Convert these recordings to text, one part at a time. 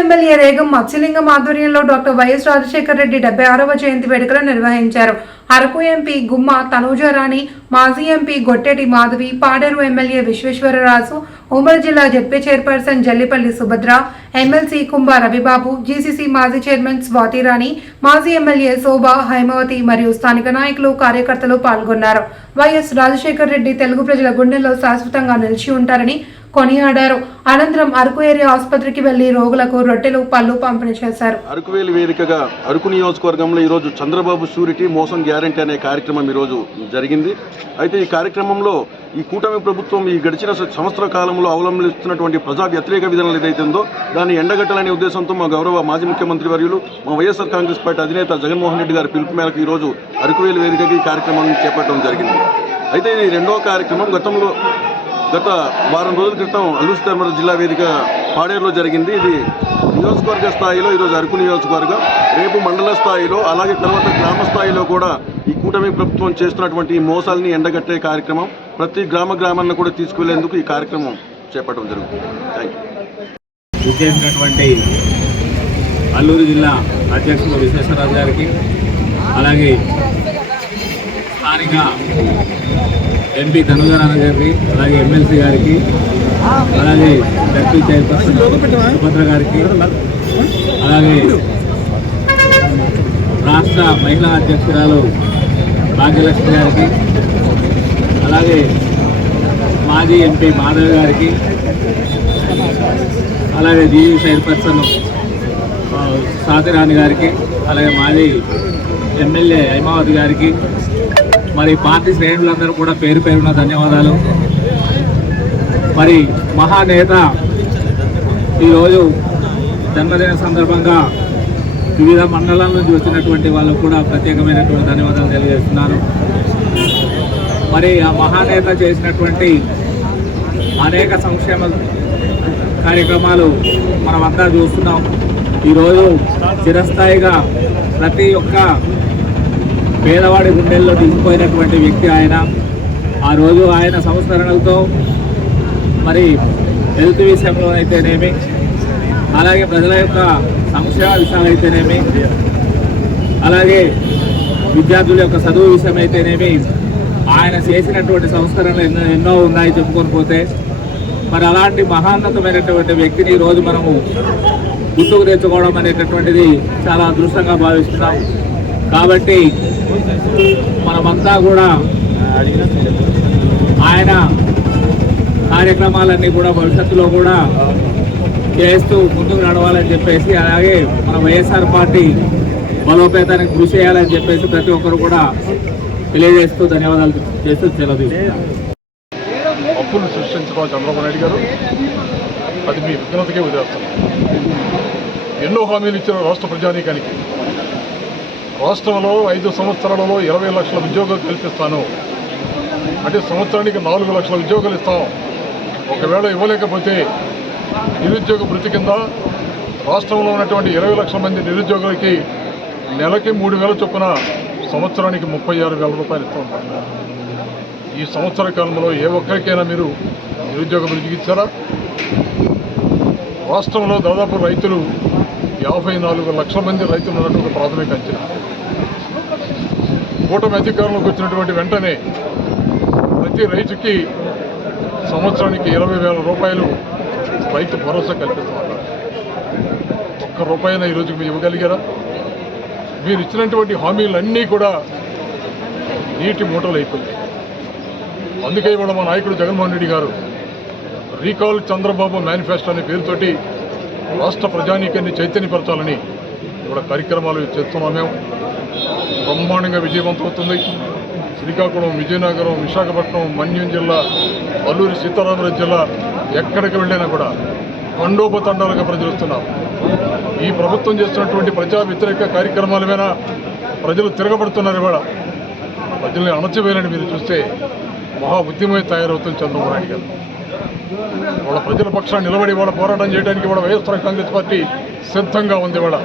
MLA Regam Matsyalingam ఆధ్వర్యంలో doctor YS Rajasekhara Reddy డెబ్బై ఆరవ జయంతి వేడుకలు నిర్వహించారు. అరకు ఎంపీ గుమ్మ తనూజారాణి మాజీ ఎంపీ గొట్టెటి మాధవి పాడేరు ఎమ్మెల్యే విశ్వేశ్వరరాజు ఉమ్మడి జిల్లా ZP chairperson Jallipalli Subhadra MLC Kumbha Ravibabu GCC మాజీ చైర్మన్ స్వాతిరాణి మాజీ ఎమ్మెల్యే శోభ హైమవతి మరియు స్థానిక నాయకులు కార్యకర్తలు పాల్గొన్నారు. వైఎస్ రాజశేఖర రెడ్డి తెలుగు ప్రజల గుండెల్లో శాశ్వతంగా నిలిచి ఉంటారని కొనియాడారు. అనంతరం అరకు ఏరియా ఆసుపత్రికి వెళ్ళి రోగులకు రొట్టెలు పళ్ళు పంపిణీ చేశారు. అరకువేలి వేదికగా అరకు నియోజకవర్గంలో ఈరోజు చంద్రబాబు షూరిటీ మోసం గ్యారంటీ అనే కార్యక్రమం ఈరోజు జరిగింది. అయితే ఈ కార్యక్రమంలో ఈ కూటమి ప్రభుత్వం ఈ గడిచిన సంవత్సర కాలంలో అవలంబిస్తున్నటువంటి ప్రజా వ్యతిరేక విధానాలు ఏదైతే ఉందో దాన్ని ఎండగట్టాలనే ఉద్దేశంతో మా గౌరవ మాజీ ముఖ్యమంత్రి వర్యులు మా వైఎస్ఆర్ కాంగ్రెస్ పార్టీ అధినేత జగన్మోహన్ రెడ్డి గారి పిలుపు మేరకు ఈరోజు అరకువేలు వేదికగా ఈ కార్యక్రమాన్ని చేపట్టడం జరిగింది. అయితే ఇది రెండవ కార్యక్రమం. గతంలో గత వారం రోజుల క్రితం అల్లూరు ధర్మవరం జిల్లా వేదిక పాడేరులో జరిగింది. ఇది నియోజకవర్గ స్థాయిలో ఈరోజు అరకు నియోజకవర్గం రేపు మండల స్థాయిలో అలాగే తర్వాత గ్రామ స్థాయిలో కూడా ఈ కూటమి ప్రభుత్వం చేస్తున్నటువంటి ఈ మోసాలని ఎండగట్టే కార్యక్రమం ప్రతి గ్రామ గ్రామాన్ని కూడా తీసుకువెళ్ళేందుకు ఈ కార్యక్రమం చేపట్టడం జరుగుతుంది. థ్యాంక్ యూ అల్లూరు జిల్లా అధ్యక్షుడు విశ్వేశ్వరరాజు గారికి అలాగే స్థానిక ఎంపీ తనుజరాన గారికి అలాగే ఎమ్మెల్సీ గారికి అలాగే డెప్యూటీ చైర్పర్సన్ సుభద్ర గారికి అలాగే రాష్ట్ర మహిళా అధ్యక్షురాలు భాగ్యలక్ష్మి గారికి అలాగే మాజీ ఎంపీ మాధవ్ గారికి అలాగే జీవీ చైర్పర్సన్ ఆ, సాతిరాణి గారికి అలాగే మాజీ ఎమ్మెల్యే హైమావతి గారికి మరి పార్టీ శ్రేణులందరూ కూడా పేరు పేరున ధన్యవాదాలు. మరి మహానేత ఈరోజు జన్మదిన సందర్భంగా వివిధ మండలాల నుంచి వచ్చినటువంటి వాళ్ళకు కూడా ప్రత్యేకమైనటువంటి ధన్యవాదాలు తెలియజేస్తున్నాను. మరి ఆ మహానేత చేసినటువంటి అనేక సంక్షేమ కార్యక్రమాలు మనమంతా చూస్తున్నాం. ఈరోజు చిరస్థాయిగా ప్రతి ఒక్క పేదవాడి గుండెల్లో దిగిపోయినటువంటి వ్యక్తి ఆయన. ఆ రోజు ఆయన సంస్కరణలతో మరి హెల్త్ విషయంలో అయితేనేమి అలాగే ప్రజల యొక్క సంక్షేమ విషయాలైతేనేమి అలాగే విద్యార్థుల యొక్క చదువు విషయం అయితేనేమి ఆయన చేసినటువంటి సంస్కరణలు ఎన్నో ఎన్నో ఉన్నాయి చెప్పుకొని పోతే. మరి అలాంటి మహాన్నతమైనటువంటి వ్యక్తిని ఈరోజు మనము గుర్తుకు తెచ్చుకోవడం అనేటటువంటిది చాలా అదృష్టంగా భావిస్తున్నాం. కాబట్టి మనమంతా కూడా ఆయన కార్యక్రమాలన్నీ కూడా భవిష్యత్తులో కూడా చేస్తూ ముందుకు నడవాలని చెప్పేసి అలాగే మన వైఎస్ఆర్ పార్టీ బలోపేతానికి కృషి చేయాలని చెప్పేసి ప్రతి ఒక్కరు కూడా తెలియజేస్తూ ధన్యవాదాలు చేస్తూ తెలియదు అప్పులు సృష్టించడం చంద్రబాబు నాయుడు గారు. అది మీ విజ్ఞతకే వదిలేస్తున్నాం ఎన్నో హామీలు ఇచ్చిన రాష్ట్ర ప్రజానీకానికి రాష్ట్రంలో ఐదు సంవత్సరాలలో ఇరవై లక్షల ఉద్యోగాలు కల్పిస్తాను. అంటే సంవత్సరానికి నాలుగు లక్షల ఉద్యోగాలు ఇస్తాం. ఒకవేళ ఇవ్వలేకపోతే నిరుద్యోగ వృత్తి కింద రాష్ట్రంలో ఉన్నటువంటి ఇరవై లక్షల మంది నిరుద్యోగులకి నెలకి మూడు వేల చొప్పున సంవత్సరానికి ముప్పై ఆరు వేల రూపాయలు ఇస్తూ. ఉంటాం ఈ సంవత్సర కాలంలో ఏ ఒక్కరికైనా మీరు నిరుద్యోగ భృతి ఇచ్చారా రాష్ట్రంలో దాదాపు రైతులు యాభై నాలుగు లక్షల మంది రైతులు ఉన్నటువంటి ప్రాథమిక అంచనా. కూటమి అధికారంలోకి వచ్చినటువంటి వెంటనే ప్రతి రైతుకి సంవత్సరానికి ఇరవై వేల రూపాయలు రైతు భరోసా కల్పిస్తున్నారు ఒక్క రూపాయన ఈరోజు మీరు ఇవ్వగలిగారా? మీరు ఇచ్చినటువంటి హామీలన్నీ కూడా నీటి మూటలు అయిపోయాయి. అందుకే ఇవాళ మా నాయకుడు జగన్మోహన్ రెడ్డి గారు రీకాల్ చంద్రబాబు మేనిఫెస్టో అనే పేరుతోటి రాష్ట్ర ప్రజానీకాన్ని చైతన్యపరచాలని ఇక్కడ కార్యక్రమాలు చేస్తున్నాం మేము. బ్రహ్మాండంగా విజయవంతం అవుతుంది. శ్రీకాకుళం విజయనగరం విశాఖపట్నం మన్యం జిల్లా అల్లూరి సీతారామరాజు జిల్లా ఎక్కడికి వెళ్ళినా కూడా తండోపతండాలుగా ప్రజలు వస్తున్నారు ఈ ప్రభుత్వం చేస్తున్నటువంటి ప్రజా వ్యతిరేక కార్యక్రమాల మీద ప్రజలు తిరగబడుతున్నారు ఇవాళ. ప్రజల్ని అణచివేయాలని మీరు చూస్తే మహా ఉద్యమమే తయారవుతుంది చంద్రబాబు నాయుడు గారు. వాళ్ళ ప్రజల పక్షాన్ని నిలబడి వాళ్ళ పోరాటం చేయడానికి వాళ్ళ వైఎస్ఆర్ కాంగ్రెస్ పార్టీ సిద్ధంగా ఉంది వాళ్ళ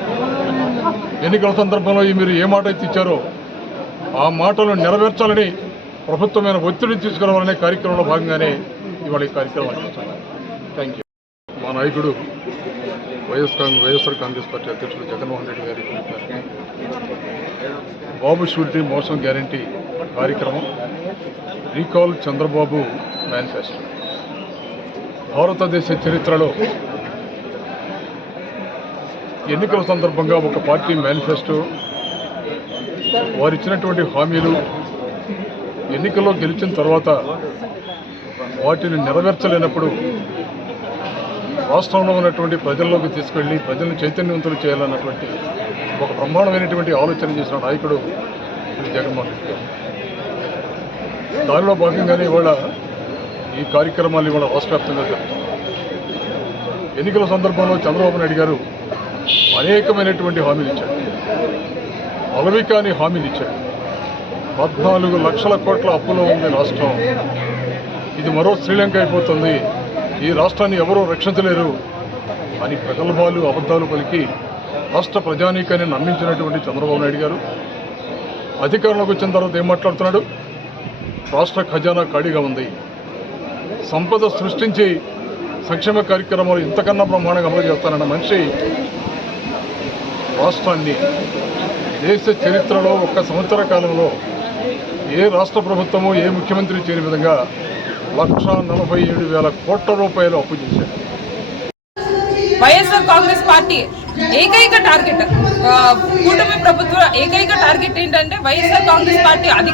ఎన్నికల సందర్భంలో ఈ మీరు ఏ మాట అయితే ఇచ్చారో ఆ మాటలను నెరవేర్చాలని ప్రభుత్వమైన ఒత్తిడిని తీసుకురావాలనే కార్యక్రమంలో భాగంగానే ఇవాళ ఈ కార్యక్రమాలు థ్యాంక్ యూ మా నాయకుడు YS Congress YSR Congress party అధ్యక్షుడు జగన్మోహన్ రెడ్డి గారి బాబు షూరిటీ మోసం గ్యారంటీ కార్యక్రమం రీకాల్ చంద్రబాబు మేనిఫెస్టో. భారతదేశ చరిత్రలో ఎన్నికల సందర్భంగా ఒక పార్టీ మేనిఫెస్టో వారు ఇచ్చినటువంటి హామీలు ఎన్నికల్లో గెలిచిన తర్వాత వాటిని నెరవేర్చలేనప్పుడు రాష్ట్రంలో ఉన్నటువంటి ప్రజల్లోకి తీసుకెళ్ళి ప్రజలను చైతన్యవంతులు చేయాలన్నటువంటి ఒక బ్రహ్మాండమైనటువంటి ఆలోచన చేసిన నాయకుడు శ్రీ జగన్మోహన్ రెడ్డి గారు. దానిలో భాగంగానే ఇవాళ ఈ కార్యక్రమాలు ఇవాళ రాష్ట్ర వ్యాప్తంగా ఎన్నికల సందర్భంలో చంద్రబాబు నాయుడు గారు అనేకమైనటువంటి హామీలు ఇచ్చాడు అలవి కాని హామీలు ఇచ్చాడు పద్నాలుగు లక్షల కోట్ల అప్పులో ఉంది రాష్ట్రం. ఇది మరో శ్రీలంక అయిపోతుంది. ఈ రాష్ట్రాన్ని ఎవరూ రక్షించలేరు అని ప్రగల్భాలు అబద్ధాలు పలికి రాష్ట్ర ప్రజానీకాన్ని నమ్మించినటువంటి చంద్రబాబు నాయుడు గారు. అధికారంలోకి వచ్చిన తర్వాత ఏం మాట్లాడుతున్నాడు? రాష్ట్ర ఖజానా ఖాళీగా ఉంది. సంపద సృష్టించి సంక్షేమ కార్యక్రమాలు ఇంతకన్నా బ్రహ్మాండంగా అమలు చేస్తానన్న మనిషి రాష్ట్రాన్ని దేశ చరిత్రలో ఒక్క సంవత్సర కాలంలో ఏ రాష్ట్ర ప్రభుత్వము ఏ ముఖ్యమంత్రి చేయని విధంగా లక్ష నలభై ఏడు వేల కోట్ల రూపాయలు అప్పు చేశారు. వైఎస్ఆర్ కాంగ్రెస్ పార్టీ ఏకైక టార్గెట్ కూటమి ప్రభుత్వ ఏకైక టార్గెట్ ఏంటంటే వైఎస్ఆర్ కాంగ్రెస్ పార్టీ అది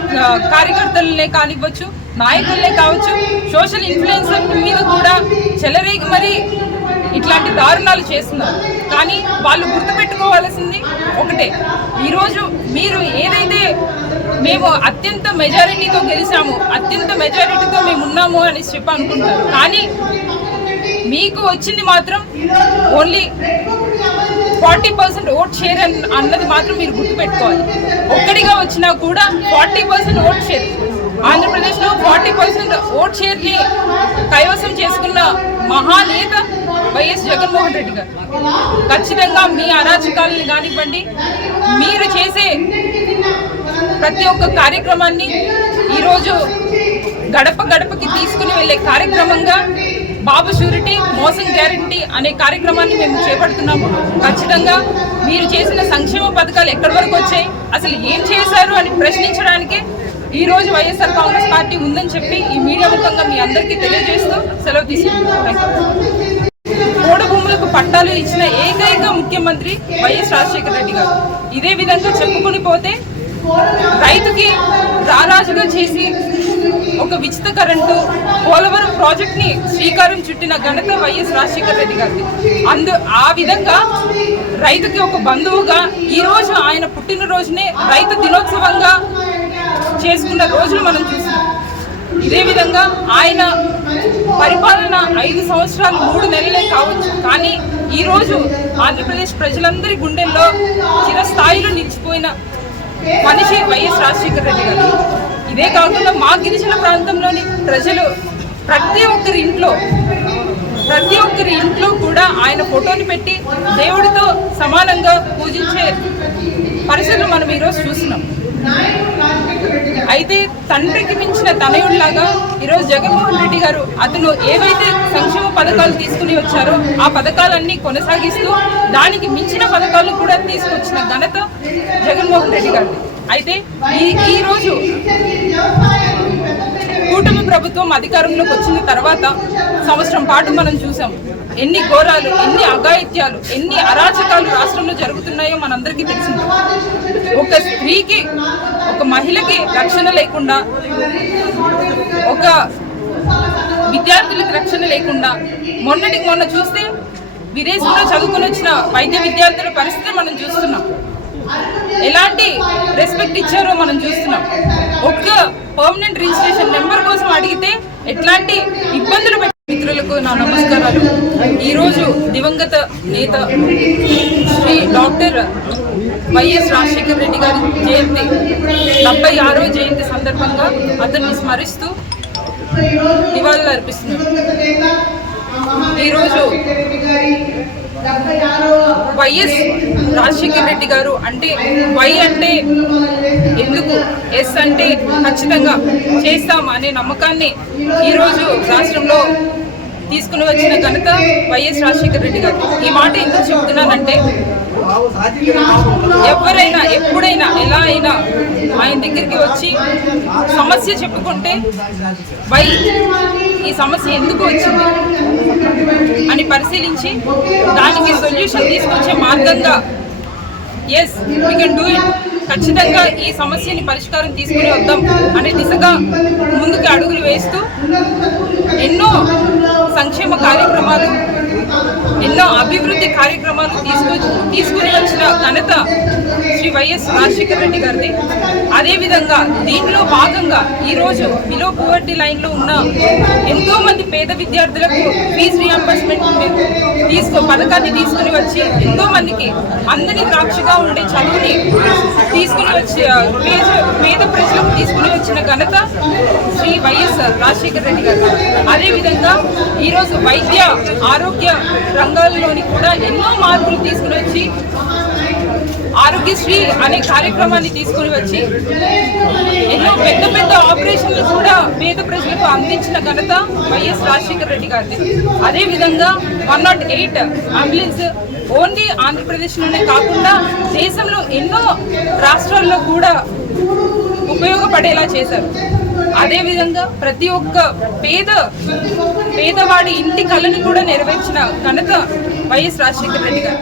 కార్యకర్తలనే కానివ్వచ్చు నాయకులనే కావచ్చు సోషల్ ఇన్ఫ్లుయెన్సర్ మీద కూడా చెలరేగి మరి ఇట్లాంటి దారుణాలు చేస్తున్నారు. కానీ వాళ్ళు గుర్తుపెట్టుకోవాల్సింది ఒకటే. ఈరోజు మీరు ఏదైతే మేము అత్యంత మెజారిటీతో గెలిచాము అత్యంత మెజారిటీతో మేము ఉన్నాము అని చెప్పి అనుకుంటారు. కానీ మీకు వచ్చింది మాత్రం only forty percent vote share అన్నది మాత్రం మీరు గుర్తుపెట్టుకోవాలి. ఒక్కడిగా వచ్చినా కూడా ఫార్టీ పర్సెంట్ ఓట్ షేర్. ఆంధ్రప్రదేశ్లో ఫార్టీ పర్సెంట్ ఓట్ షేర్ని కైవసం చేసుకున్న మహానేత వైఎస్ జగన్మోహన్ రెడ్డి గారు. ఖచ్చితంగా మీ అరాచకాలను కానివ్వండి మీరు చేసే ప్రతి ఒక్క కార్యక్రమాన్ని ఈరోజు గడప గడపకి తీసుకుని వెళ్ళే కార్యక్రమంగా బాబు షూరిటీ మోసం గ్యారంటీ అనే కార్యక్రమాన్ని మేము చేపడుతున్నాము. ఖచ్చితంగా మీరు చేసిన సంక్షేమ పథకాలు ఎక్కడి వరకు వచ్చాయి అసలు ఏం చేశారు అని ప్రశ్నించడానికి ఈ రోజు వైఎస్ఆర్ కాంగ్రెస్ పార్టీ ఉందని చెప్పి ఈ మీడియా ముఖంగా మీ అందరికీ తెలియజేస్తూ సెలవు తీసుకుంటున్నాను. కోడ భూములకు పట్టాలు ఇచ్చిన ఏకైక ముఖ్యమంత్రి వైఎస్ రాజశేఖర రెడ్డి గారు. ఇదే విధంగా చెప్పుకుని పోతే రైతుకి రారాజుగా చేసి ఒక విచిత కరెంటు పోలవరం ప్రాజెక్ట్ని శ్రీకారం చుట్టిన ఘనత వైఎస్ రాజశేఖర రెడ్డి గారిది. అందు ఆ విధంగా రైతుకి ఒక బంధువుగా ఈ రోజు ఆయన పుట్టినరోజునే రైతు దినోత్సవంగా చేసుకున్న రోజులు మనం చూసినాం ఇదే విధంగా ఆయన పరిపాలన ఐదు సంవత్సరాలు మూడు నెలలే కావచ్చు. కానీ ఈరోజు ఆంధ్రప్రదేశ్ ప్రజలందరి గుండెల్లో చిరస్థాయిలో నిలిచిపోయిన మనిషి వైఎస్ రాజశేఖర రెడ్డి గారు. ఇదే కాకుండా మా గిరిజన ప్రాంతంలోని ప్రజలు ప్రతి ఒక్కరి ఇంట్లో ప్రతి ఒక్కరి ఇంట్లో కూడా ఆయన ఫోటోని పెట్టి దేవుడితో సమానంగా పూజించే పరిస్థితులు మనం ఈరోజు చూస్తున్నాం. అయితే తండ్రికి మించిన తనయుడిలాగా ఈరోజు జగన్మోహన్ రెడ్డి గారు అతను ఏవైతే సంక్షేమ పథకాలు తీసుకుని వచ్చారో ఆ పథకాలన్నీ కొనసాగిస్తూ దానికి మించిన పథకాలు కూడా తీసుకొచ్చిన ఘనత జగన్మోహన్ రెడ్డి గారు అయితే ఈ ఈ రోజు కూటమి ప్రభుత్వం అధికారంలోకి వచ్చిన తర్వాత సంవత్సరం పాటు మనం చూసాం ఎన్ని ఘోరాలు ఎన్ని అఘాయిత్యాలు ఎన్ని అరాచకాలు రాష్ట్రంలో జరుగుతున్నాయో మనందరికీ తెలిసింది. ఒక స్త్రీకి ఒక మహిళకి రక్షణ లేకుండా ఒక విద్యార్థులకు రక్షణ లేకుండా మొన్నటికి మొన్న చూస్తే విదేశంలో చదువుకుని వచ్చిన వైద్య విద్యార్థుల పరిస్థితి మనం చూస్తున్నాం. ఎలాంటి రెస్పెక్ట్ ఇచ్చారో మనం చూస్తున్నాం. ఒక్క పర్మనెంట్ రిజిస్ట్రేషన్ నెంబర్ కోసం అడిగితే ఎట్లాంటి ఇబ్బందులు మిత్రులకు నా నమస్కారాలు. ఈరోజు దివంగత నేత శ్రీ డాక్టర్ వైఎస్ రాజశేఖర రెడ్డి గారి జయంతి డెబ్బై ఆరో జయంతి సందర్భంగా అతన్ని స్మరిస్తూ నివాళులు అర్పిస్తున్నాను ఈరోజు వైఎస్ రాజశేఖర్ రెడ్డి గారు అంటే వై అంటే ఎందుకు ఎస్ అంటే ఖచ్చితంగా చేస్తాం అనే నమ్మకాన్ని ఈరోజు రాష్ట్రంలో తీసుకుని వచ్చిన ఘనత వైఎస్ రాజశేఖర రెడ్డి గారు ఈ మాట ఎందుకు చెప్తున్నానంటే ఎవరైనా ఎప్పుడైనా ఎలా అయినా ఆయన దగ్గరికి వచ్చి సమస్య చెప్పుకుంటే వై ఈ సమస్య ఎందుకు వచ్చింది అని పరిశీలించి దానికి సొల్యూషన్ తీసుకొచ్చే మార్గంగా yes we can do it ఖచ్చితంగా ఈ సమస్యని పరిష్కారం తీసుకుని వద్దాం అనే దిశగా ముందుకు అడుగులు వేస్తూ ఎన్నో సంక్షేమ కార్యక్రమాలు ఎన్నో అభివృద్ధి కార్యక్రమాలు తీసుకు తీసుకుని వచ్చిన ఘనత శ్రీ వైఎస్ రాజశేఖర రెడ్డి గారిది. అదేవిధంగా దీనిలో భాగంగా ఈరోజు బిలో పువర్టీ లైన్లో ఉన్న ఎంతో మంది పేద విద్యార్థులకు ఫీజు రియంబర్స్మెంట్ తీసుకో పథకాన్ని తీసుకుని వచ్చి ఎంతో మందికి ద్రాక్షగా ఉండే చదువుని తీసుకుని వచ్చి పేద పేద ప్రజలకు తీసుకుని వచ్చిన ఘనత శ్రీ వైఎస్ రాజశేఖర రెడ్డి గారు అదేవిధంగా ఈరోజు వైద్య ఆరోగ్య రంగాల్లోని కూడా ఎన్నో మార్పులు తీసుకుని వచ్చి ఆరోగ్యశ్రీ అనే కార్యక్రమాన్ని తీసుకుని వచ్చి ఎన్నో పెద్ద పెద్ద ఆపరేషన్లు కూడా పేద ప్రజలకు అందించిన ఘనత వైఎస్ రాజశేఖర రెడ్డి గారిది. అదేవిధంగా one nought eight ambulance only ఆంధ్రప్రదేశ్లోనే కాకుండా దేశంలో ఎన్నో రాష్ట్రాల్లో కూడా ఉపయోగపడేలా చేశారు. అదేవిధంగా ప్రతి ఒక్క పేద పేదవాడి ఇంటి కళను కూడా నెరవేర్చిన ఘనత వైఎస్ రాజశేఖర రెడ్డి గారు.